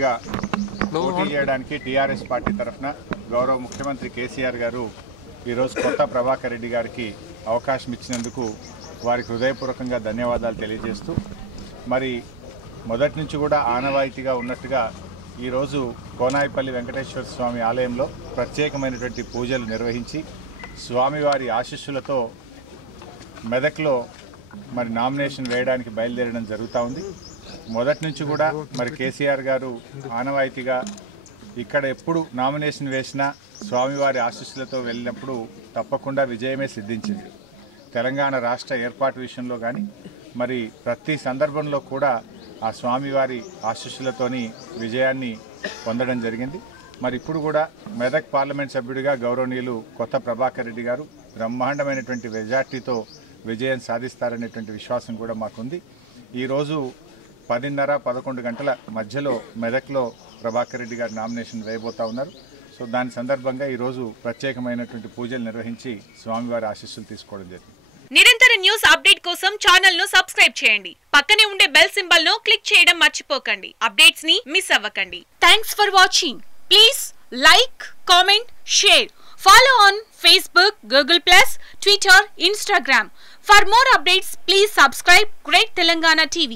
పోటీ చేయడానికి TRS party తరఫున గౌరవ ముఖ్యమంత్రి కేసీఆర్ గారు ఈరోజు కొత్త ప్రభాకర్ రెడ్డి గారికి అవకాశం ఇచ్చినందుకు వారికి హృదయపూర్వకంగా ధన్యవాదాలు తెలియజేస్తూ మరి మొదటి నుంచి కూడా ఆనవాయితీగా ఉన్నట్టుగా ఈరోజు కోనాయిపల్లి వెంకటేశ్వర స్వామి ఆలయంలో ప్రత్యేకమైనటువంటి పూజలు నిర్వహించి స్వామివారి ఆశీస్సులతో మెదక్లో మరి నామినేషన్ వేయడానికి బయలుదేరడం జరుగుతూ ఉంది. మొదటి నుంచి కూడా మరి కేసీఆర్ గారు ఆనవాయితీగా ఇక్కడ ఎప్పుడు నామినేషన్ వేసినా స్వామివారి ఆశీస్సులతో వెళ్ళినప్పుడు తప్పకుండా విజయమే సిద్ధించింది. తెలంగాణ రాష్ట్ర ఏర్పాటు విషయంలో కానీ మరి ప్రతి సందర్భంలో కూడా ఆ స్వామివారి ఆశీస్సులతోని విజయాన్ని పొందడం జరిగింది. మరి ఇప్పుడు కూడా మెదక్ పార్లమెంట్ సభ్యుడిగా గౌరవనీయులు కొత్త ప్రభాకర్ రెడ్డి గారు బ్రహ్మాండమైనటువంటి మెజార్టీతో విజయం సాధిస్తారనేటువంటి విశ్వాసం కూడా మాకుంది. ఈరోజు 10:30-11 గంటల మధ్యలో మెదక్లో ప్రభాకర్ రెడ్డి గారు నామినేషన్ వేయబోతా ఉన్నారు. సో దాని సందర్భంగా ఈరోజు ప్రత్యేకమైనటువంటి పూజలు నిర్వహించి స్వామివారి ఆశీస్సులు తీసుకోవడం జరిగింది. నిరంతర న్యూస్ అప్డేట్ కోసం ఛానల్ ను సబ్స్క్రైబ్ చేయండి. పక్కనే ఉండే బెల్ సింబల్ ను క్లిక్ చేయడం మర్చిపోకండి. అప్డేట్స్ ని మిస్ అవ్వకండి. Thanks for watching. Please like, comment, share. Follow on Facebook, Google+, Twitter, Instagram. For more updates, please subscribe Great Telangana TV.